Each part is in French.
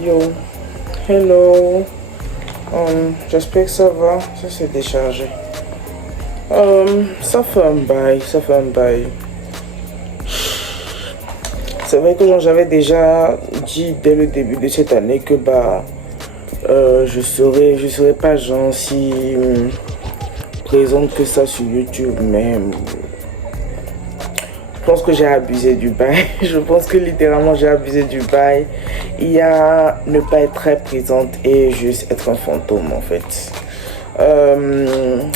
Yo, hello. J'espère que ça va. Ça s'est déchargé. Ça fait un bail, ça fait un bail. C'est vrai que j'avais déjà dit dès le début de cette année que je serais pas genre si présente que ça sur YouTube, mais je pense que j'ai abusé du bail. Je pense que littéralement j'ai abusé du bail. Il y a ne pas être très présente et juste être un fantôme en fait.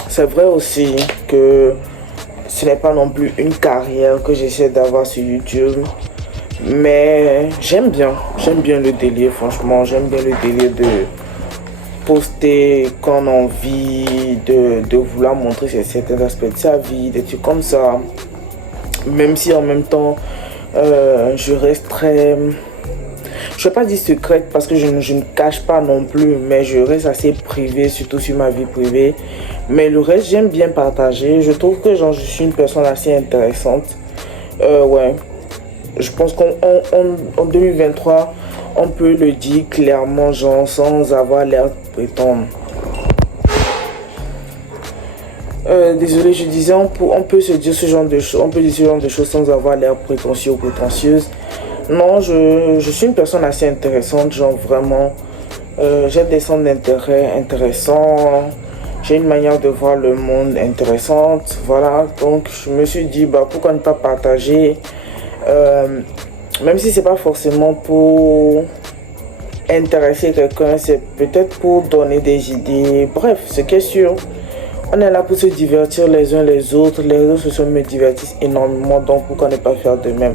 C'est vrai aussi que ce n'est pas non plus une carrière que j'essaie d'avoir sur YouTube. Mais j'aime bien le délire, franchement. J'aime bien le délire de poster quand on a envie, de vouloir montrer certains aspects de sa vie, des trucs comme ça. Même si en même temps, je reste très... Je ne vais pas dire secrète parce que je ne cache pas non plus, mais je reste assez privée, surtout sur ma vie privée. Mais le reste, j'aime bien partager. Je trouve que genre, je suis une personne assez intéressante. Ouais. Je pense qu'en 2023, on peut le dire clairement, genre, sans avoir l'air de prétendre. Désolé, je disais, on peut se dire ce genre de choses, on peut dire ce genre de choses sans avoir l'air prétentieux ou prétentieuse. Non, je suis une personne assez intéressante, genre vraiment, j'ai des centres d'intérêt intéressants, j'ai une manière de voir le monde intéressante, voilà. Donc, je me suis dit, pourquoi ne pas partager, même si c'est pas forcément pour intéresser quelqu'un, c'est peut-être pour donner des idées. Bref, ce qui est sûr. On est là pour se divertir les uns les autres. Les réseaux sociaux me divertissent énormément, donc pourquoi ne pas faire de même.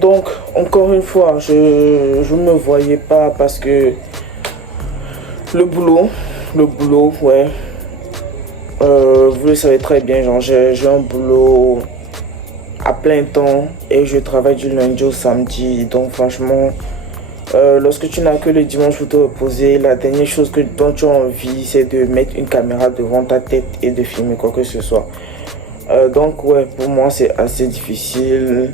Donc, encore une fois, je ne me voyais pas parce que le boulot, ouais. Vous le savez très bien, genre j'ai un boulot à plein temps et je travaille du lundi au samedi. Donc franchement, lorsque tu n'as que le dimanche pour te reposer, la dernière chose dont tu as envie, c'est de mettre une caméra devant ta tête et de filmer quoi que ce soit. Donc ouais, pour moi c'est assez difficile.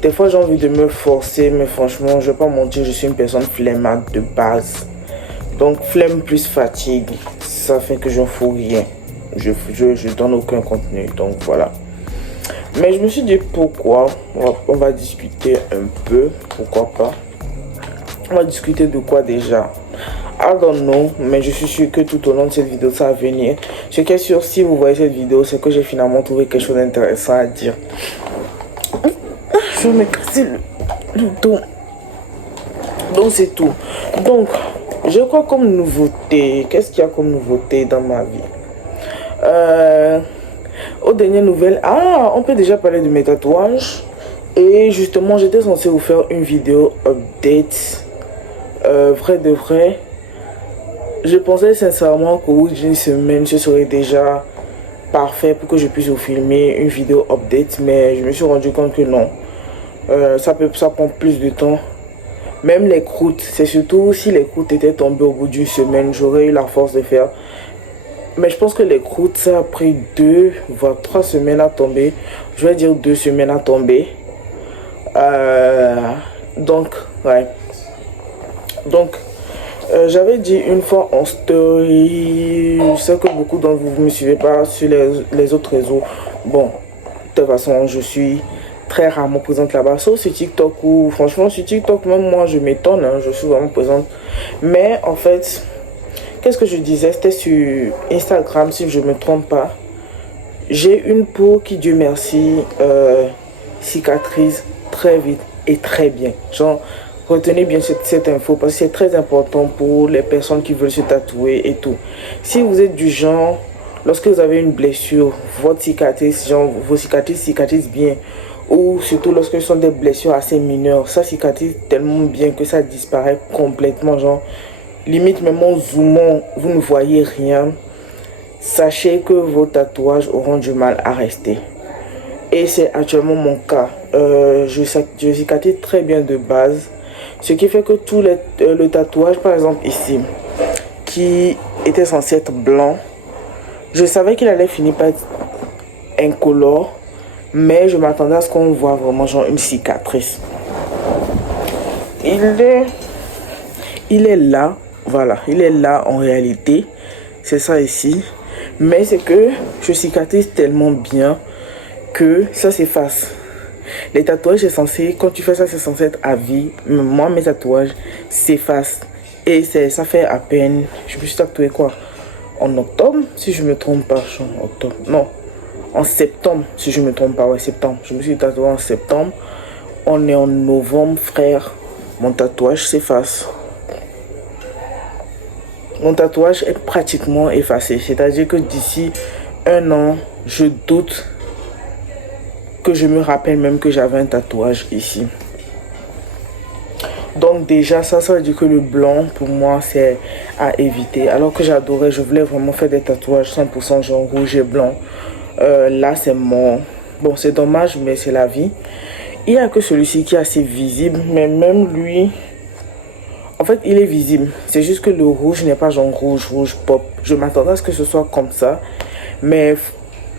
Des fois j'ai envie de me forcer, mais franchement, je vais pas mentir, je suis une personne flemmarde de base. Donc flemme plus fatigue, ça fait que je ne fous rien. Je donne aucun contenu, donc voilà. Mais je me suis dit pourquoi, on va discuter un peu, pourquoi pas. On va discuter de quoi déjà? I don't know, mais je suis sûr que tout au long de cette vidéo, ça va venir. Ce qui est sûr, si vous voyez cette vidéo, c'est que j'ai finalement trouvé quelque chose d'intéressant à dire. Je vais me casser le dos. Donc c'est tout. Donc, je crois comme nouveauté. Qu'est-ce qu'il y a comme nouveauté dans ma vie? Aux dernières nouvelles, on peut déjà parler de mes tatouages. Et justement, j'étais censé vous faire une vidéo update. Vrai de vrai. Je pensais sincèrement qu'au bout d'une semaine, ce serait déjà parfait pour que je puisse vous filmer une vidéo update. Mais je me suis rendu compte que non. Ça prend plus de temps. Même les croûtes, c'est surtout si les croûtes étaient tombées au bout d'une semaine, j'aurais eu la force de faire. Mais je pense que les croûtes, ça a pris 2 voire 3 semaines à tomber. Je vais dire 2 semaines à tomber. Donc, ouais. Donc, j'avais dit une fois en story, je sais que beaucoup d'entre vous ne me suivez pas sur les autres réseaux. Bon, de toute façon, je suis très rarement présente là-bas, sauf sur TikTok où, franchement, sur TikTok, même moi, je m'étonne, je suis vraiment présente. Mais en fait, qu'est-ce que je disais? C'était sur Instagram, si je ne me trompe pas. J'ai une peau qui, Dieu merci, cicatrise très vite et très bien. Genre, retenez bien cette info parce que c'est très important pour les personnes qui veulent se tatouer et tout. Si vous êtes du genre, lorsque vous avez une blessure, votre cicatrice, genre vos cicatrices cicatrisent bien, ou surtout lorsque ce sont des blessures assez mineures, ça cicatrise tellement bien que ça disparaît complètement, genre limite même en zoomant, vous ne voyez rien. Sachez que vos tatouages auront du mal à rester. Et c'est actuellement mon cas. Je cicatrise très bien de base. Ce qui fait que tout le tatouage, par exemple ici, qui était censé être blanc, je savais qu'il allait finir par être incolore, mais je m'attendais à ce qu'on voit vraiment genre une cicatrice. il est, il est là, voilà, il est là en réalité. C'est ça ici. Mais c'est que je cicatrise tellement bien que ça s'efface. Les tatouages, c'est censé, quand tu fais ça, c'est censé être à vie. Moi, mes tatouages s'effacent. Et ça fait à peine, je me suis tatoué quoi? En octobre, si je me trompe pas, en octobre, non, en septembre, si je me trompe pas, ouais, septembre. Je me suis tatoué en septembre. On est en novembre, frère. Mon tatouage s'efface. Mon tatouage est pratiquement effacé. C'est-à-dire que d'ici un an, je doute que je me rappelle même que j'avais un tatouage ici. Donc déjà ça veut dire que le blanc pour moi c'est à éviter. Alors que j'adorais, je voulais vraiment faire des tatouages 100% genre rouge et blanc. Là c'est mon... Bon c'est dommage mais c'est la vie. Il n'y a que celui-ci qui est assez visible, mais même lui... En fait il est visible. C'est juste que le rouge n'est pas genre rouge pop. Je m'attendais à ce que ce soit comme ça. Mais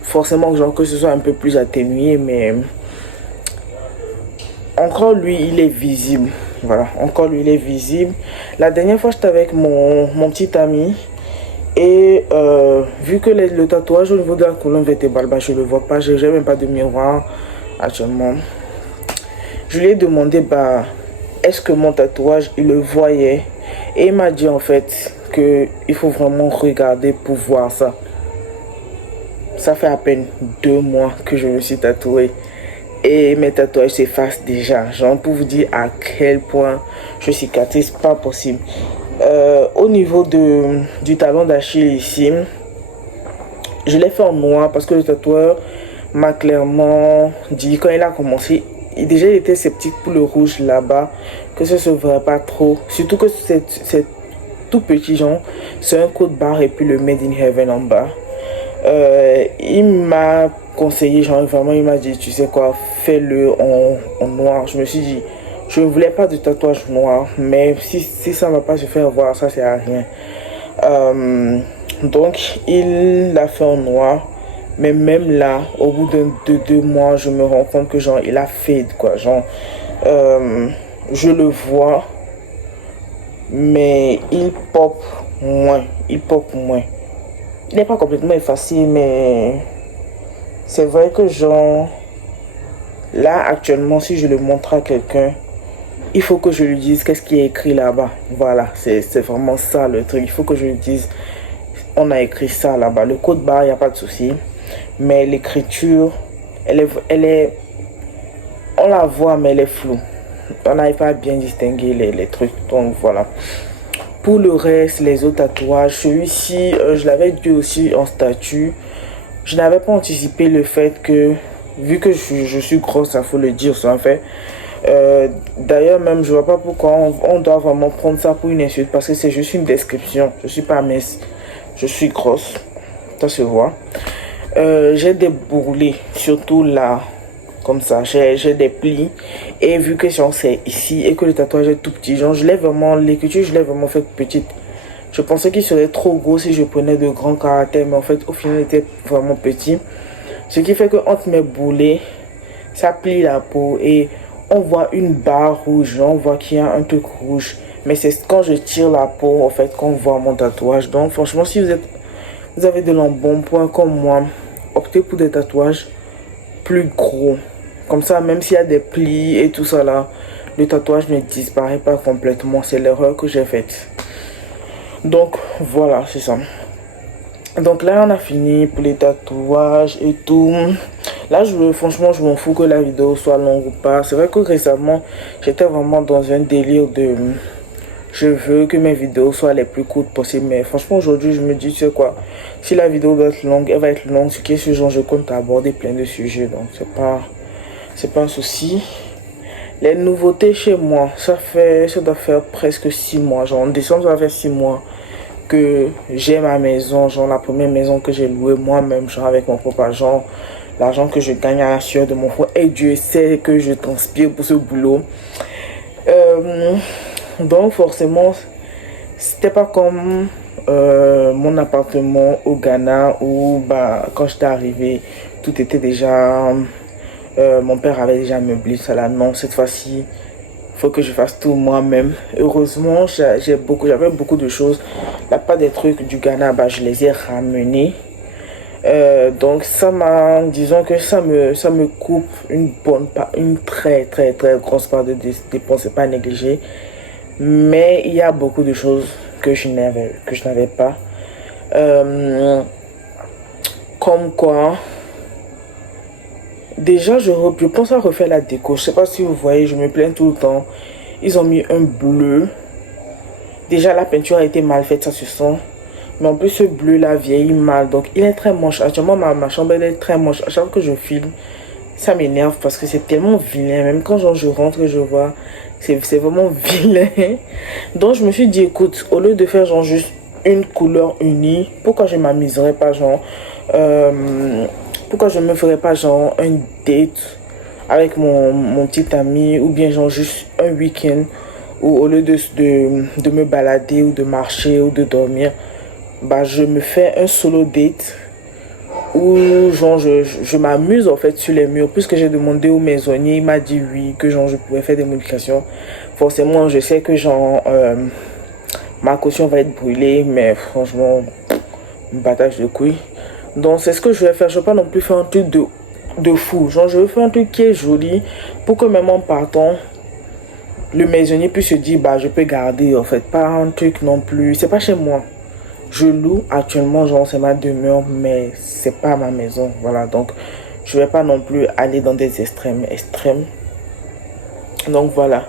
forcément genre que ce soit un peu plus atténué, mais... Encore lui il est visible. Voilà, encore lui il est visible. La dernière fois j'étais avec mon petit ami. Et vu que le tatouage au niveau de la colonne vertébrale, bah, je ne le vois pas, je n'ai même pas de miroir actuellement. Je lui ai demandé, bah, est-ce que mon tatouage, il le voyait? Et il m'a dit en fait qu'il faut vraiment regarder pour voir ça. Ça fait à peine 2 mois que je me suis tatoué. Et mes tatouages s'effacent déjà. Genre pour vous dire à quel point je cicatrise, pas possible. Au niveau du talon d'Achille ici, je l'ai fait en noir parce que le tatoueur m'a clairement dit quand il a commencé, il était sceptique pour le rouge là-bas, que ça se verrait pas trop. Surtout que c'est tout petit genre, c'est un code barre et puis le Made in Heaven en bas. Il m'a conseillé, genre vraiment il m'a dit tu sais quoi, fais-le en noir. Je me suis dit je ne voulais pas de tatouage noir, mais si ça ne va pas se faire voir, ça sert à rien. Donc il l'a fait en noir, mais même là au bout de 2 mois je me rends compte que genre il a fade quoi, genre je le vois mais il pop moins, il n'est pas complètement effacé, mais c'est vrai que genre là actuellement si je le montre à quelqu'un, il faut que je lui dise qu'est-ce qui est écrit là-bas. Voilà, c'est vraiment ça le truc. Il faut que je lui dise, on a écrit ça là-bas. Le code barre, il n'y a pas de souci. Mais l'écriture, elle est... On la voit, mais elle est floue. On n'arrive pas à bien distinguer les trucs. Donc voilà. Pour le reste, les autres tatouages, celui-ci, je l'avais dit aussi en statut. Je n'avais pas anticipé le fait que, vu que je suis grosse, il faut le dire, ça en fait. D'ailleurs même je vois pas pourquoi on doit vraiment prendre ça pour une insulte, parce que c'est juste une description. Je suis pas mince, je suis grosse, ça se voit. J'ai des bourrelets surtout là comme ça, j'ai des plis, et vu que c'est ici et que le tatouage est tout petit, genre je l'ai vraiment, l'écriture je l'ai vraiment fait petite. Je pensais qu'il serait trop gros si je prenais de grands caractères, mais en fait au final il était vraiment petit, ce qui fait que entre mes bourrelets ça plie la peau et on voit une barre rouge, on voit qu'il y a un truc rouge. Mais c'est quand je tire la peau, en fait, qu'on voit mon tatouage. Donc, franchement, si vous avez de l'embonpoint comme moi, optez pour des tatouages plus gros. Comme ça, même s'il y a des plis et tout ça là, le tatouage ne disparaît pas complètement. C'est l'erreur que j'ai faite. Donc, voilà, c'est ça. Donc là, on a fini pour les tatouages et tout. Là, franchement, je m'en fous que la vidéo soit longue ou pas. C'est vrai que récemment, j'étais vraiment dans un délire de... Je veux que mes vidéos soient les plus courtes possibles. Mais franchement, aujourd'hui, je me dis, tu sais quoi, si la vidéo va être longue, elle va être longue. Ce qui est ce genre, je compte aborder plein de sujets. Donc, c'est pas un souci. Les nouveautés chez moi, ça doit faire presque 6 mois. Genre, en décembre, ça va faire 6 mois que j'ai ma maison, genre la première maison que j'ai louée moi-même, genre avec mon propre argent, l'argent que je gagne à la sueur de mon frère, et Dieu sait que je transpire pour ce boulot. Donc forcément, c'était pas comme mon appartement au Ghana où bah, quand j'étais arrivé, tout était déjà... mon père avait déjà meublé ça là. Non, cette fois-ci, faut que je fasse tout moi-même. Heureusement, j'avais beaucoup de choses. La part des trucs du Ghana, bah, je les ai ramenés. Donc disons que ça me coupe une très grosse part de dépenses, c'est pas à négliger. Mais il y a beaucoup de choses que je n'avais pas. Comme quoi, déjà je pense à refaire la déco. Je sais pas si vous voyez, je me plains tout le temps. Ils ont mis un bleu. Déjà la peinture a été mal faite, ça se sent. Mais en plus ce bleu là vieillit mal. Donc il est très moche. Actuellement ma chambre elle est très moche. À chaque fois que je filme, ça m'énerve parce que c'est tellement vilain. Même quand genre, je rentre et je vois, c'est vraiment vilain. Donc je me suis dit, écoute, au lieu de faire genre juste une couleur unie, pourquoi je m'amuserais pas genre pourquoi je me ferais pas genre un date avec mon petit ami, ou bien genre juste un week-end où au lieu de me balader ou de marcher ou de dormir, bah je me fais un solo date où genre je m'amuse en fait sur les murs. Puisque j'ai demandé au maisonnier, il m'a dit oui, que genre je pouvais faire des modifications. Forcément je sais que genre ma caution va être brûlée, mais franchement battage de couilles. Donc c'est ce que je vais faire. Je ne vais pas non plus faire un truc de fou. Genre je veux faire un truc qui est joli pour que même en partant, le maisonnier puisse se dire bah je peux garder en fait. Pas un truc non plus. C'est pas chez moi. Je loue actuellement, genre c'est ma demeure, mais c'est pas ma maison. Voilà, donc je vais pas non plus aller dans des extrêmes. Donc voilà.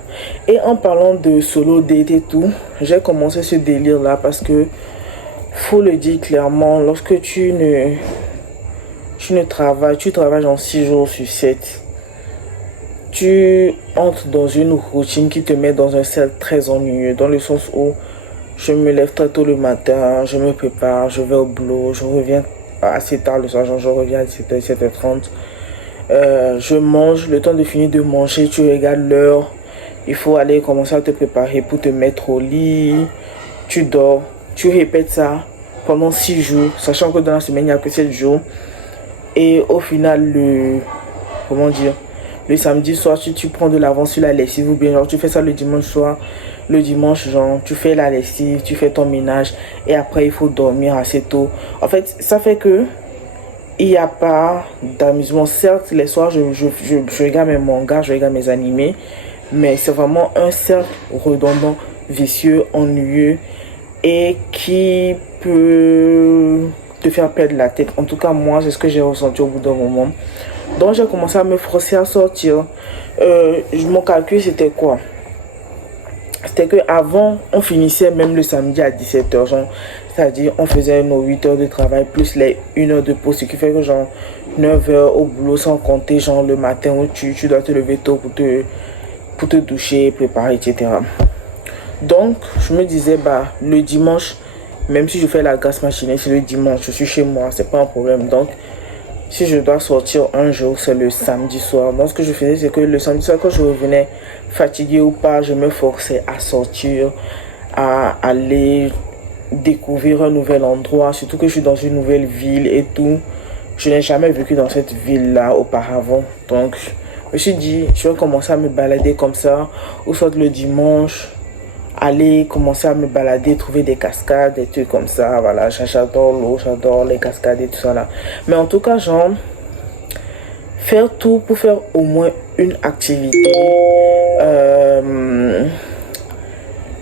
Et en parlant de solo date et tout, j'ai commencé ce délire là parce que faut le dire clairement, lorsque tu travailles en 6 jours sur 7, tu entres dans une routine qui te met dans un cercle très ennuyeux, dans le sens où je me lève très tôt le matin, je me prépare, je vais au boulot, je reviens assez tard le soir, genre je reviens à 17h, 7h30. Je mange, le temps de finir de manger, tu regardes l'heure, il faut aller commencer à te préparer pour te mettre au lit, tu dors, tu répètes ça pendant 6 jours, sachant que dans la semaine il n'y a que 7 jours. Et au final, le samedi soir, tu prends de l'avance sur la lessive, ou bien genre tu fais ça le dimanche soir. Le dimanche, genre tu fais la lessive, tu fais ton ménage, et après il faut dormir assez tôt. En fait, ça fait que il n'y a pas d'amusement. Certes, les soirs, je regarde mes mangas, je regarde mes animés, mais c'est vraiment un cercle redondant, vicieux, ennuyeux, et qui peut te faire perdre la tête. En tout cas, moi, c'est ce que j'ai ressenti au bout d'un moment. Donc, j'ai commencé à me forcer à sortir. Mon calcul, c'était quoi? C'était qu'avant, on finissait même le samedi à 17h. C'est-à-dire, on faisait nos 8 heures de travail plus les 1 heure de pause. Ce qui fait que, genre, 9 heures au boulot, sans compter, genre, le matin où tu dois te lever tôt pour te doucher, préparer, etc. Donc, je me disais, bah, le dimanche, même si je fais la grasse matinée, c'est le dimanche, je suis chez moi, c'est pas un problème. Donc, si je dois sortir un jour, c'est le samedi soir. Donc, ce que je faisais, c'est que le samedi soir, quand je revenais fatigué ou pas, je me forçais à sortir, à aller découvrir un nouvel endroit. Surtout que je suis dans une nouvelle ville et tout. Je n'ai jamais vécu dans cette ville-là auparavant. Donc, je me suis dit, je vais commencer à me balader comme ça, ou soit le dimanche, aller commencer à me balader, trouver des cascades, des trucs comme ça. Voilà, j'adore l'eau, j'adore les cascades et tout ça là. Mais en tout cas, genre, faire tout pour faire au moins une activité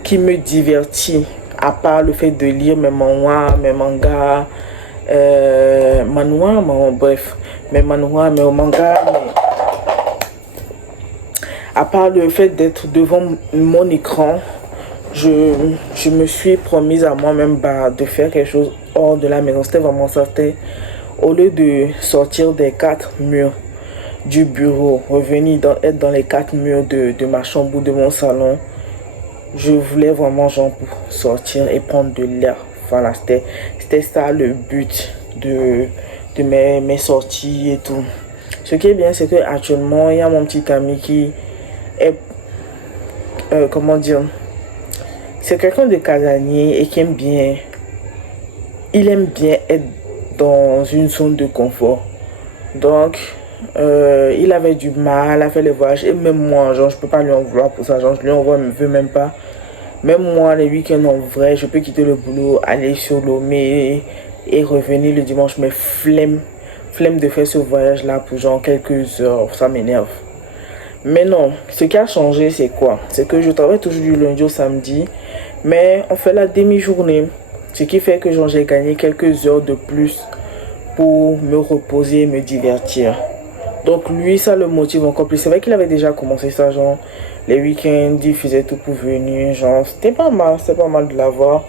qui me divertit, à part le fait de lire mes manhwas, mes mangas, mes manhwas, mes mangas, à part le fait d'être devant mon écran. Je me suis promise à moi-même de faire quelque chose hors de la maison. C'était vraiment ça. Au lieu de sortir des 4 murs du bureau, être dans les 4 murs de ma chambre ou de mon salon, je voulais vraiment genre sortir et prendre de l'air. Voilà, c'était ça le but de mes sorties et tout. Ce qui est bien, c'est qu'actuellement, il y a mon petit ami qui est, c'est quelqu'un de casanier et qui aime bien, il aime bien être dans une zone de confort. Donc, il avait du mal à faire les voyages. Et même moi, genre, je peux pas lui en vouloir pour ça. Genre, je lui envoie, il me veut même pas. Même moi, les week-ends en vrai, je peux quitter le boulot, aller sur Lomé et revenir le dimanche. Mais flemme de faire ce voyage-là pour genre quelques heures. Ça m'énerve. Mais non, ce qui a changé, c'est quoi? C'est que je travaille toujours du lundi au samedi, mais on fait la demi-journée. Ce qui fait que j'ai gagné quelques heures de plus pour me reposer, me divertir. Donc lui, ça le motive encore plus. C'est vrai qu'il avait déjà commencé ça, genre les week-ends, il faisait tout pour venir. Genre, c'était pas mal de l'avoir.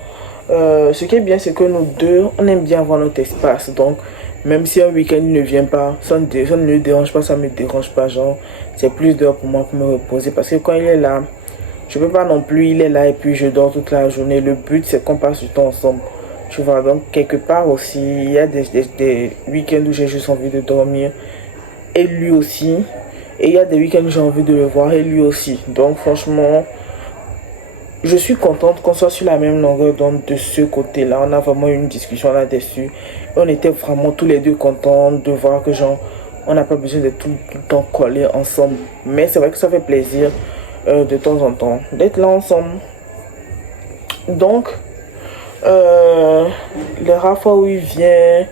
Ce qui est bien, c'est que nous deux, on aime bien avoir notre espace. Donc, même si un week-end ne vient pas, ça ne le dérange pas, ça me dérange pas. Genre, c'est plus d'heures pour moi pour me reposer. Parce que quand il est là, je peux pas non plus, il est là et puis je dors toute la journée. Le but, c'est qu'on passe du temps ensemble. Tu vois, donc quelque part aussi, il y a des week-ends où j'ai juste envie de dormir. Et lui aussi. Et il y a des week-ends où j'ai envie de le voir et lui aussi. Donc franchement, je suis contente qu'on soit sur la même longueur d'onde de ce côté-là. On a vraiment eu une discussion là-dessus. On était vraiment tous les deux contents de voir que genre, on n'a pas besoin de tout le temps coller ensemble. Mais c'est vrai que ça fait plaisir de temps en temps d'être là ensemble. Donc, les rares fois où il vient,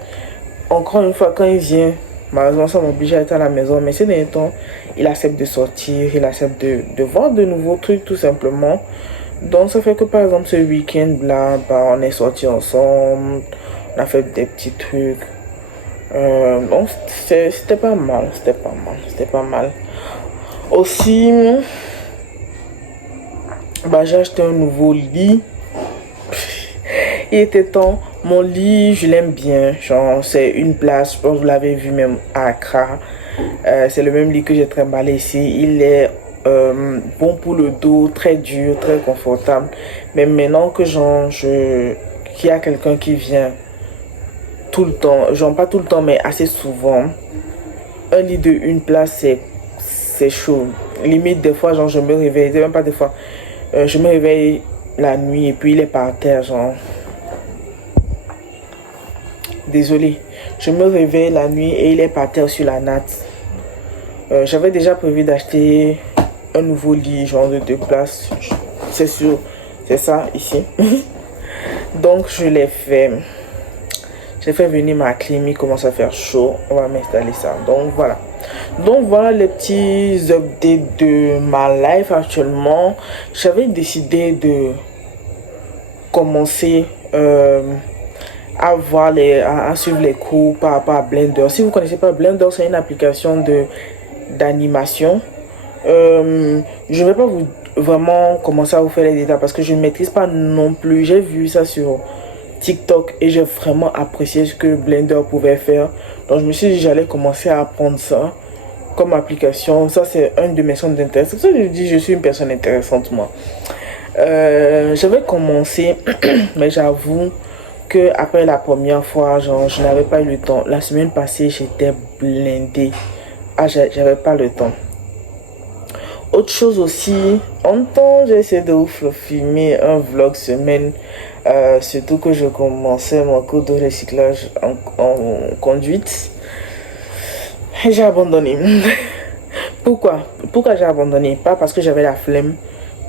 encore une fois quand il vient, malheureusement ça m'oblige à être à la maison. Mais ces derniers temps, il accepte de sortir, il accepte de voir de nouveaux trucs tout simplement. Donc ça fait que par exemple ce week-end là, bah, on est sortis ensemble, on a fait des petits trucs. Donc c'était pas mal, c'était pas mal. Aussi, bah, j'ai acheté un nouveau lit. Il était temps. Mon lit, je l'aime bien. Genre, c'est une place, je pense que vous l'avez vu même à Accra. C'est le même lit que j'ai trimballé ici. Il est bon pour le dos, très dur, très confortable. Mais maintenant que genre, qu'il y a quelqu'un qui vient tout le temps, genre pas tout le temps, mais assez souvent, un lit de une place, c'est chaud. Limite, des fois, genre, je me réveille, même pas des fois, je me réveille la nuit et puis il est par terre, genre. Désolé, je me réveille la nuit et il est par terre sur la natte. J'avais déjà prévu d'acheter un nouveau lit, genre de 2 places. C'est sûr, c'est ça ici. Donc je l'ai fait. J'ai fait venir ma clim, il commence à faire chaud. On va m'installer ça. Donc voilà les petits updates de ma life actuellement. J'avais décidé de commencer à suivre les cours par rapport à Blender. Si vous ne connaissez pas Blender, c'est une application d'animation. Je ne vais pas vous vraiment commencer à vous faire les détails parce que je ne maîtrise pas non plus. J'ai vu ça sur TikTok et j'ai vraiment apprécié ce que Blender pouvait faire. Donc je me suis dit j'allais commencer à apprendre ça comme application. Ça c'est un de mes centres d'intérêt. C'est pour ça que je dis je suis une personne intéressante moi. J'avais commencé mais j'avoue que après la première fois, genre, je n'avais pas eu le temps. La semaine passée, j'étais blindée. Ah, j'avais pas le temps. Autre chose aussi, en temps, j'ai essayé de vous filmer un vlog semaine. Surtout que je commençais mon cours de recyclage en conduite. Et j'ai abandonné. Pourquoi j'ai abandonné? Pas parce que j'avais la flemme,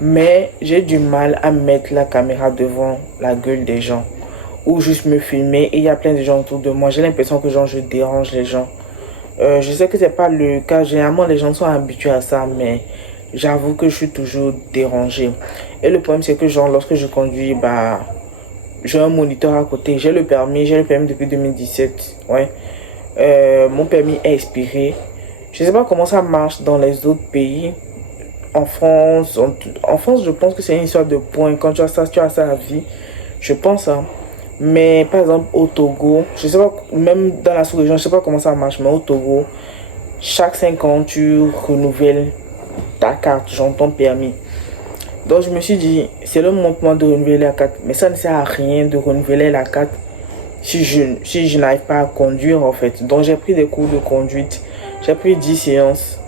mais j'ai du mal à mettre la caméra devant la gueule des gens. Ou juste me filmer et il y a plein de gens autour de moi. J'ai l'impression que genre, je dérange les gens. Je sais que c'est pas le cas. Généralement, les gens sont habitués à ça, mais j'avoue que je suis toujours dérangée. Et le problème, c'est que genre, lorsque je conduis, bah, j'ai un moniteur à côté. J'ai le permis depuis 2017. Ouais. Mon permis est expiré. Je sais pas comment ça marche dans les autres pays. En France, je pense que c'est une histoire de points. Quand tu as ça à vie. Je pense, hein. Mais par exemple au Togo, je sais pas, même dans la sous-région, je sais pas comment ça marche, mais au Togo, chaque 5 ans, tu renouvelles ta carte, genre ton permis. Donc je me suis dit, c'est le moment pour moi de renouveler la carte. Mais ça ne sert à rien de renouveler la carte si je n'arrive pas à conduire en fait. Donc j'ai pris des cours de conduite, j'ai pris 10 séances.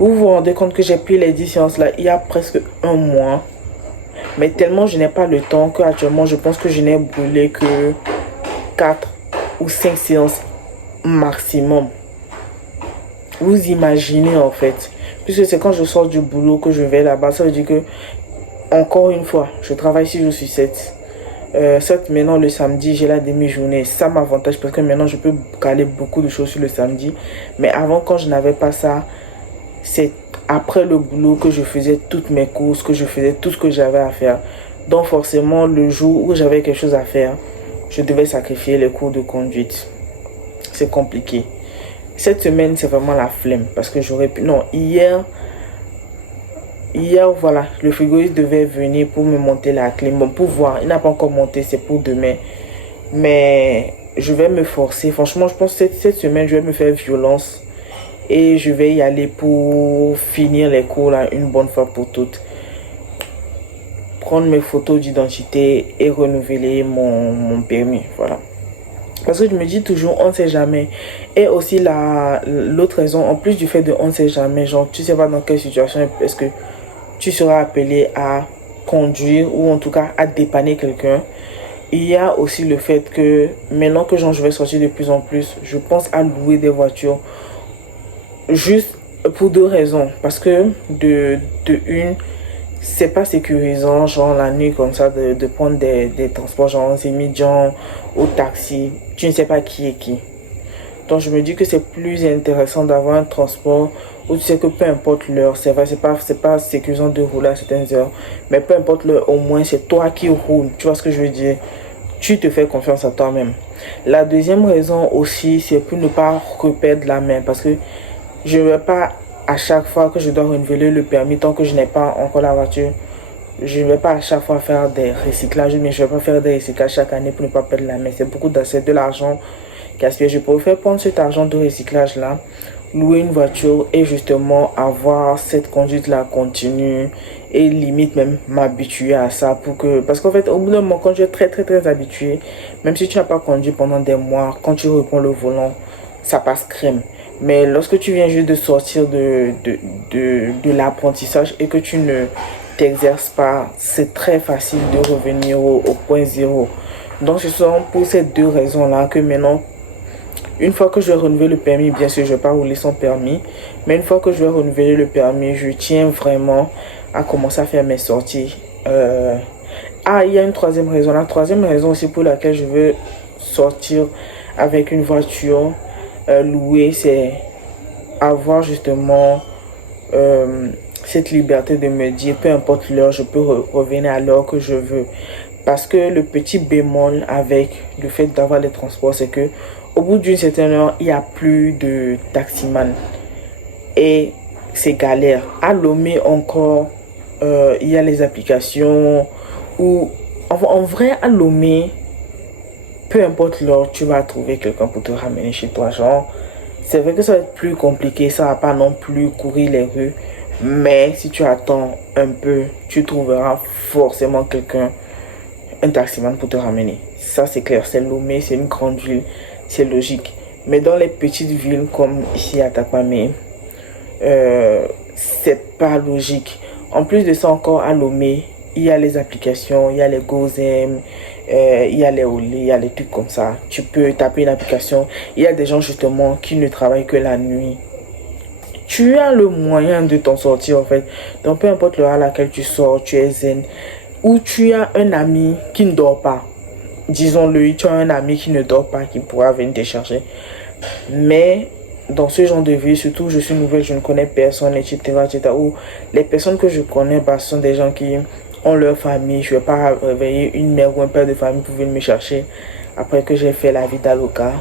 Vous vous rendez compte que j'ai pris les 10 séances là il y a presque un mois. Mais tellement je n'ai pas le temps qu'actuellement je pense que je n'ai brûlé que 4 ou 5 séances maximum. vous imaginez en fait. Puisque c'est quand je sors du boulot que je vais là-bas. Ça veut dire que, encore une fois, je travaille 6 jours sur 7. Certes, maintenant le samedi, j'ai la demi-journée. Ça m'avantage parce que maintenant je peux caler beaucoup de choses sur le samedi. Mais avant, quand je n'avais pas ça, c'est après le boulot que je faisais toutes mes courses, que je faisais tout ce que j'avais à faire. Donc forcément, le jour où j'avais quelque chose à faire, je devais sacrifier les cours de conduite. C'est compliqué. Cette semaine, c'est vraiment la flemme parce que j'aurais pu... Non, hier, voilà, le frigoriste devait venir pour me monter la clim. Bon, pour voir, il n'a pas encore monté, c'est pour demain. Mais je vais me forcer. Franchement, je pense que cette semaine, je vais me faire violence. Et je vais y aller pour finir les cours là une bonne fois pour toutes. Prendre mes photos d'identité et renouveler mon permis. Voilà. Parce que je me dis toujours, on ne sait jamais. Et aussi l'autre raison, en plus du fait de on ne sait jamais, genre tu ne sais pas dans quelle situation est-ce que tu seras appelé à conduire ou en tout cas à dépanner quelqu'un. Il y a aussi le fait que maintenant que genre, je vais sortir de plus en plus, je pense à louer des voitures juste pour deux raisons. Parce que de une, c'est pas sécurisant, genre la nuit comme ça, de prendre des transports, genre Zémidjan ou taxi. Tu ne sais pas qui est qui. Donc je me dis que c'est plus intéressant d'avoir un transport où tu sais que peu importe l'heure, c'est vrai, c'est pas sécurisant de rouler à certaines heures, mais peu importe l'heure, au moins c'est toi qui roules. Tu vois ce que je veux dire? Tu te fais confiance à toi-même. La deuxième raison aussi, c'est pour ne pas reperdre la main parce que je ne vais pas à chaque fois que je dois renouveler le permis tant que je n'ai pas encore la voiture. Je ne vais pas à chaque fois faire des recyclages, mais je ne vais pas faire des recyclages chaque année pour ne pas perdre la main. C'est beaucoup de l'argent gaspillé. Je pourrais faire prendre cet argent de recyclage là, louer une voiture et justement avoir cette conduite là continue et limite même m'habituer à ça pour que... Parce qu'en fait, au bout d'un moment, quand tu es très habitué, même si tu n'as pas conduit pendant des mois, quand tu reprends le volant, ça passe crème. Mais lorsque tu viens juste de sortir de l'apprentissage et que tu ne t'exerces pas, c'est très facile de revenir au point zéro. Donc ce sont pour ces deux raisons-là que maintenant, une fois que je vais renouveler le permis, bien sûr je ne vais pas rouler sans permis, mais une fois que je vais renouveler le permis, je tiens vraiment à commencer à faire mes sorties. Il y a une troisième raison. La troisième raison aussi pour laquelle je veux sortir avec une voiture louée, c'est avoir justement cette liberté de me dire, peu importe l'heure, je peux revenir à l'heure que je veux. Parce que le petit bémol avec le fait d'avoir les transports, c'est que au bout d'une certaine heure, il n'y a plus de taximan. Et c'est galère. À Lomé encore, il y a les applications où, en vrai, à Lomé, peu importe l'heure, tu vas trouver quelqu'un pour te ramener chez toi. Genre, c'est vrai que ça va être plus compliqué, ça va pas non plus courir les rues. Mais si tu attends un peu, tu trouveras forcément quelqu'un, un taximan pour te ramener. Ça c'est clair, c'est Lomé, c'est une grande ville, c'est logique. Mais dans les petites villes comme ici à Tapamé, c'est pas logique. En plus de ça encore à Lomé, il y a les applications, il y a les Gozem, il y a les Olé, il y a les trucs comme ça. Tu peux taper une application. Il y a des gens justement qui ne travaillent que la nuit. Tu as le moyen de t'en sortir en fait. Donc peu importe l'heure à laquelle tu sors, tu es zen. Ou tu as un ami qui ne dort pas. Disons-le, tu as un ami qui ne dort pas, qui pourra venir te chercher. Mais dans ce genre de vie, surtout je suis nouvelle, je ne connais personne, etc. Ou les personnes que je connais, bah, ce sont des gens qui ont leur famille. Je ne vais pas réveiller une mère ou un père de famille pour venir me chercher après que j'ai fait la vie d'Aloca.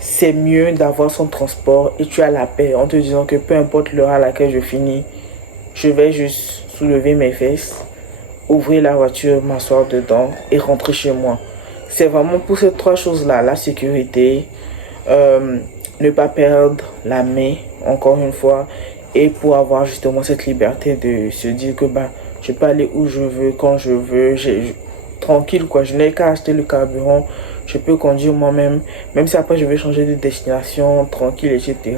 C'est mieux d'avoir son transport et tu as la paix en te disant que peu importe l'heure à laquelle je finis, je vais juste soulever mes fesses, ouvrir la voiture, m'asseoir dedans et rentrer chez moi. C'est vraiment pour ces trois choses-là, la sécurité, ne pas perdre la main, encore une fois, et pour avoir justement cette liberté de se dire que bah, je peux aller où je veux, quand je veux, tranquille quoi, je n'ai qu'à acheter le carburant, je peux conduire moi-même, même si après je vais changer de destination, tranquille, etc.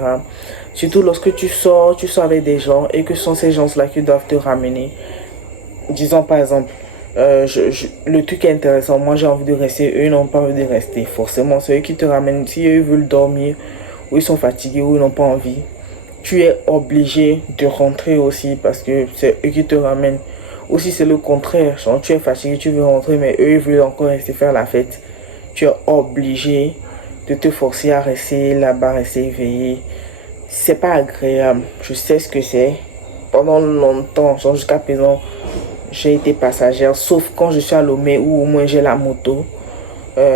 Surtout lorsque tu sors avec des gens et que ce sont ces gens-là qui doivent te ramener. Disons par exemple, le truc est intéressant, moi j'ai envie de rester, eux n'ont pas envie de rester. Forcément, c'est eux qui te ramènent, si eux veulent dormir, ou ils sont fatigués, ou ils n'ont pas envie. tu es obligé de rentrer aussi parce que c'est eux qui te ramènent. Aussi, c'est le contraire. Genre, tu es fatigué, tu veux rentrer, mais eux, ils veulent encore rester faire la fête. Tu es obligé de te forcer à rester là-bas, rester éveillé. C'est pas agréable. Je sais ce que c'est. Pendant longtemps, genre jusqu'à présent, j'ai été passagère, sauf quand je suis à Lomé ou au moins j'ai la moto.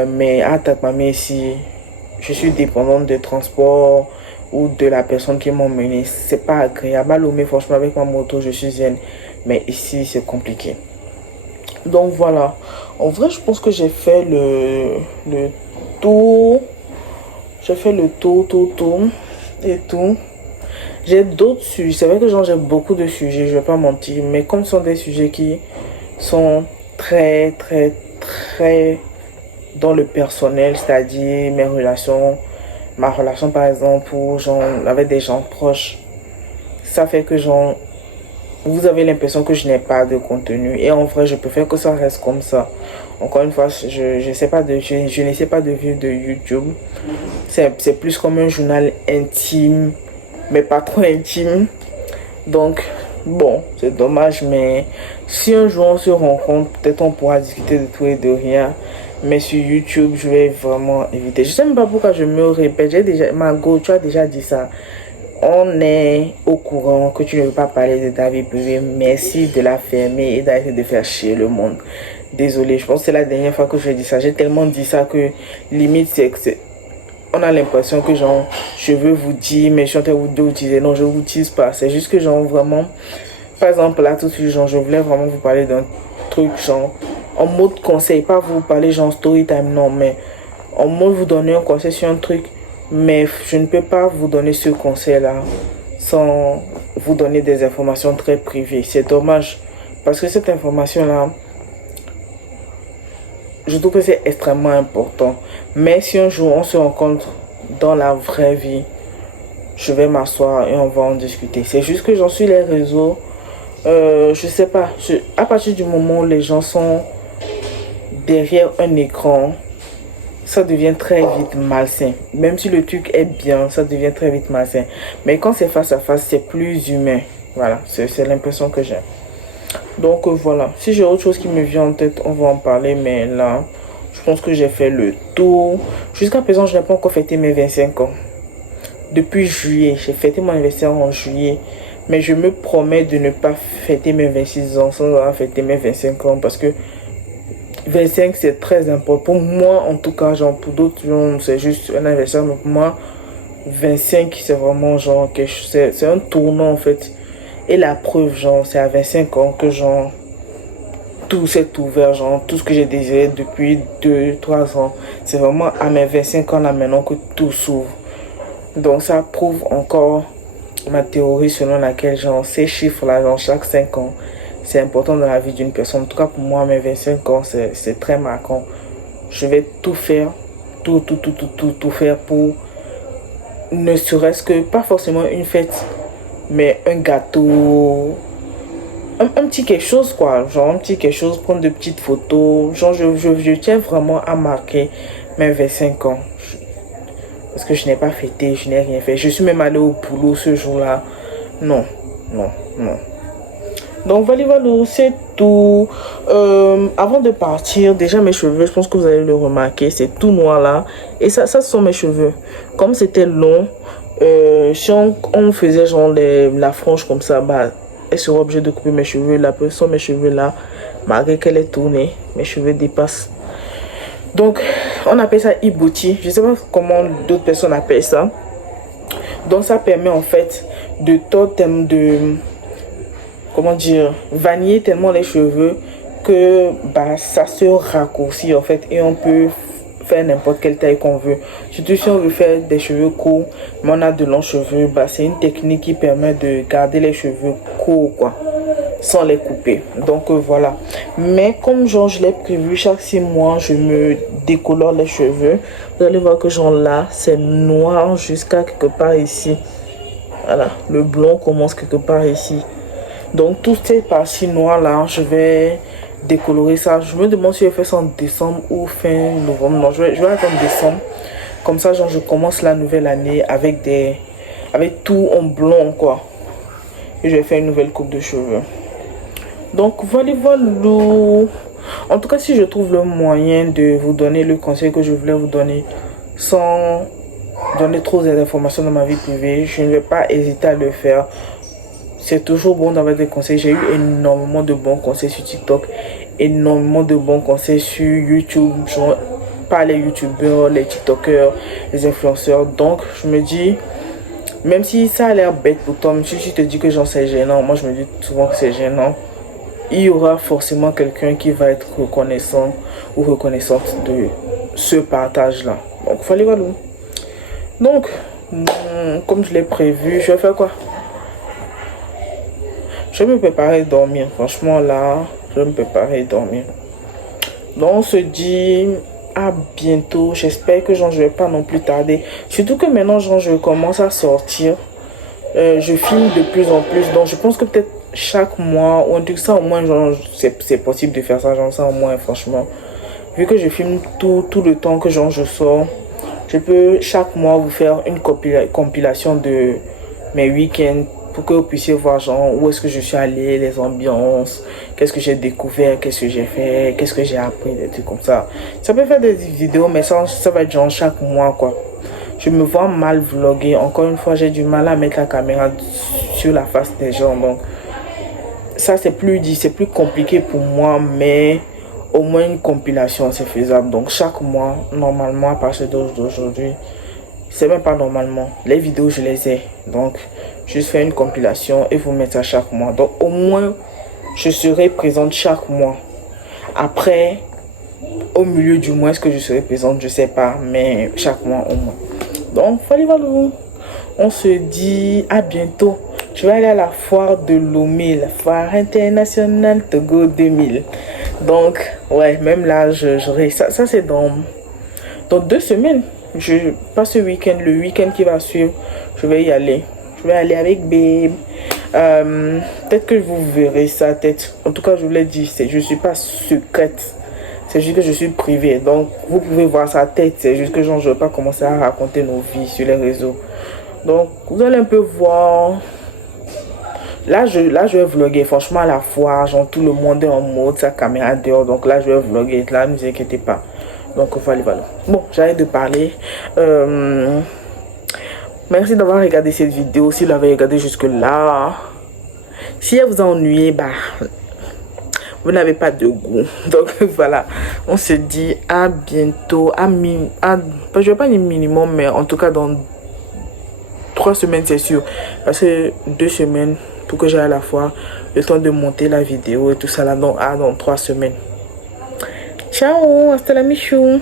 Mais à Takmame, ici, je suis dépendante de transport ou de la personne qui m'a emmené. C'est pas agréable. À Lomé, franchement, avec ma moto, je suis zen. Mais ici, c'est compliqué. Donc voilà. En vrai, je pense que j'ai fait le tour. J'ai fait le tour et tout. J'ai d'autres sujets. C'est vrai que j'ai beaucoup de sujets, je vais pas mentir. Mais comme ce sont des sujets qui sont très, très, très dans le personnel, c'est-à-dire mes relations, ma relation par exemple, ou genre, avec des gens proches, ça fait que genre, vous avez l'impression que je n'ai pas de contenu. Et en vrai, je préfère que ça reste comme ça. Encore une fois, je sais pas je n'essaie pas de vivre de YouTube. C'est plus comme un journal intime, mais pas trop intime. Donc, bon, c'est dommage, mais si un jour on se rencontre, peut-être on pourra discuter de tout et de rien. Mais sur YouTube, je vais vraiment éviter. Je sais même pas pourquoi je me répète. J'ai déjà, Margot, tu as déjà dit ça. On est au courant que tu ne veux pas parler de ta vie privée. Merci de la fermer et d'arrêter de faire chier le monde. Désolée, je pense que c'est la dernière fois que j'ai dit ça. J'ai tellement dit ça que limite, on a l'impression que genre, je veux vous dire, mais je suis en train de vous dire, non, je vous tease pas. C'est juste que genre, vraiment, par exemple, là, tout de suite, genre, je voulais vraiment vous parler d'un truc, genre, en mode conseil, pas vous parler genre story time, non, mais en mode vous donner un conseil sur un truc, mais je ne peux pas vous donner ce conseil-là sans vous donner des informations très privées. C'est dommage, parce que cette information-là, je trouve que c'est extrêmement important. Mais si un jour on se rencontre dans la vraie vie, je vais m'asseoir et on va en discuter. C'est juste que j'en suis les réseaux. Je sais pas. À partir du moment où les gens sont derrière un écran, ça devient très vite malsain. Même si le truc est bien, ça devient très vite malsain. Mais quand c'est face à face, c'est plus humain. Voilà, c'est l'impression que j'ai. Donc voilà, si j'ai autre chose qui me vient en tête, on va en parler. Mais là, je pense que j'ai fait le tour. Jusqu'à présent, je n'ai pas encore fêté mes 25 ans. Depuis juillet, j'ai fêté mon anniversaire en juillet. Mais je me promets de ne pas fêter mes 26 ans sans avoir fêté mes 25 ans. Parce que 25, c'est très important. Pour moi, en tout cas, genre pour d'autres, c'est juste un anniversaire. Mais pour moi, 25, c'est vraiment genre quelque chose. C'est un tournant en fait. Et la preuve, genre, c'est à 25 ans que genre tout s'est ouvert, genre tout ce que j'ai désiré depuis 2 3 ans. C'est vraiment à mes 25 ans là maintenant que tout s'ouvre. Donc ça prouve encore ma théorie selon laquelle genre ces chiffres là, genre chaque 5 ans, c'est important dans la vie d'une personne. En tout cas pour moi, mes 25 ans, c'est très marquant. Je vais tout faire, tout faire pour ne serait-ce que, pas forcément une fête, mais un gâteau, un petit quelque chose quoi, genre un petit quelque chose, prendre de petites photos, genre je tiens vraiment à marquer mes 25 ans, parce que je n'ai pas fêté, je n'ai rien fait, je suis même allé au boulot ce jour-là, non, non, non. Donc voilà, c'est tout. Avant de partir, déjà mes cheveux, je pense que vous allez le remarquer, c'est tout noir là, et ça ce sont mes cheveux, comme c'était long. Si on faisait genre la frange comme ça, bah, elle serait obligée de couper mes cheveux. La personne, mes cheveux là, malgré qu'elle est tournée, mes cheveux dépassent. Donc, on appelle ça iboti. Je sais pas comment d'autres personnes appellent ça. Donc, ça permet en fait comment dire, vaniller tellement les cheveux que bah, ça se raccourcit en fait et on peut faire n'importe quelle taille qu'on veut. Surtout si on veut faire des cheveux courts, mais on a de longs cheveux, bah, c'est une technique qui permet de garder les cheveux courts quoi, sans les couper. Donc voilà. Mais comme genre je l'ai prévu, chaque 6 mois, je me décolore les cheveux. Vous allez voir que genre là, c'est noir jusqu'à quelque part ici. Voilà, le blond commence quelque part ici. Donc toutes ces parties noires là, je vais décolorer ça. Je me demande si je fais ça en décembre ou fin novembre. Non, je vais attendre décembre. Comme ça, genre, je commence la nouvelle année avec des avec tout en blond quoi. Et je vais faire une nouvelle coupe de cheveux. Donc voilà. En tout cas, si je trouve le moyen de vous donner le conseil que je voulais vous donner sans donner trop d'informations dans ma vie privée, je ne vais pas hésiter à le faire. C'est toujours bon d'avoir des conseils. J'ai eu énormément de bons conseils sur TikTok, énormément de bons conseils sur YouTube, par les YouTubeurs, les TikTokers, les influenceurs. Donc je me dis, même si ça a l'air bête pour toi, même si tu te dis que j'en sais gênant, moi je me dis souvent que c'est gênant, il y aura forcément quelqu'un qui va être reconnaissant ou reconnaissante de ce partage-là. Donc, fallait voir. Donc, comme je l'ai prévu, je vais faire quoi? Je vais me préparer à dormir. Franchement, là, je vais me préparer à dormir. Donc, on se dit à bientôt. J'espère que genre, je vais pas non plus tarder. Surtout que maintenant, genre, je commence à sortir. Je filme de plus en plus. Donc, je pense que peut-être chaque mois ou un truc ça au moins genre c'est possible de faire ça genre ça au moins franchement vu que je filme tout le temps que genre je sors, je peux chaque mois vous faire une compilation de mes week-ends pour que vous puissiez voir genre où est-ce que je suis allé, les ambiances, qu'est-ce que j'ai découvert, qu'est-ce que j'ai fait, qu'est-ce que j'ai appris, des trucs comme ça. Ça peut faire des vidéos mais ça va être genre chaque mois quoi. Je me vois mal vlogger. Encore une fois, j'ai du mal à mettre la caméra sur la face des gens. Donc, ça, c'est plus compliqué pour moi. Mais au moins une compilation, c'est faisable. Donc, chaque mois, normalement, à partir d'aujourd'hui, c'est même pas normalement. Les vidéos, je les ai. Donc, juste faire une compilation et vous mettre ça chaque mois. Donc, au moins, je serai présente chaque mois. Après, au milieu du mois, est-ce que je serai présente? Je sais pas. Mais chaque mois, au moins. Donc, voilà. On se dit à bientôt. Je vais aller à la foire de Lomé, la foire internationale Togo 2000. Donc, ouais, même là, j'aurai ça c'est dans 2 semaines. Pas ce week-end, le week-end qui va suivre, je vais y aller. Je vais aller avec Babe. Peut-être que vous verrez sa tête. En tout cas, je vous l'ai dit, je ne suis pas secrète. C'est juste que je suis privée. Donc, vous pouvez voir sa tête. C'est juste que genre, je ne vais pas commencer à raconter nos vies sur les réseaux. Donc, vous allez un peu voir. Là, je vais vlogger. Franchement, à la fois, genre, tout le monde est en mode, sa caméra dehors. Donc là, je vais vlogger. Là, ne vous inquiétez pas. Donc, voilà. Bon, j'arrête de parler. Merci d'avoir regardé cette vidéo. Si vous l'avez regardé jusque-là. Si elle vous a ennuyé, bah... vous n'avez pas de goût. Donc voilà, on se dit à bientôt. Je vais pas dire minimum, mais en tout cas dans 3 semaines c'est sûr. Parce que 2 semaines pour que j'aille à la fois le temps de monter la vidéo et tout ça là. Donc dans 3 semaines. Ciao, hasta la michou.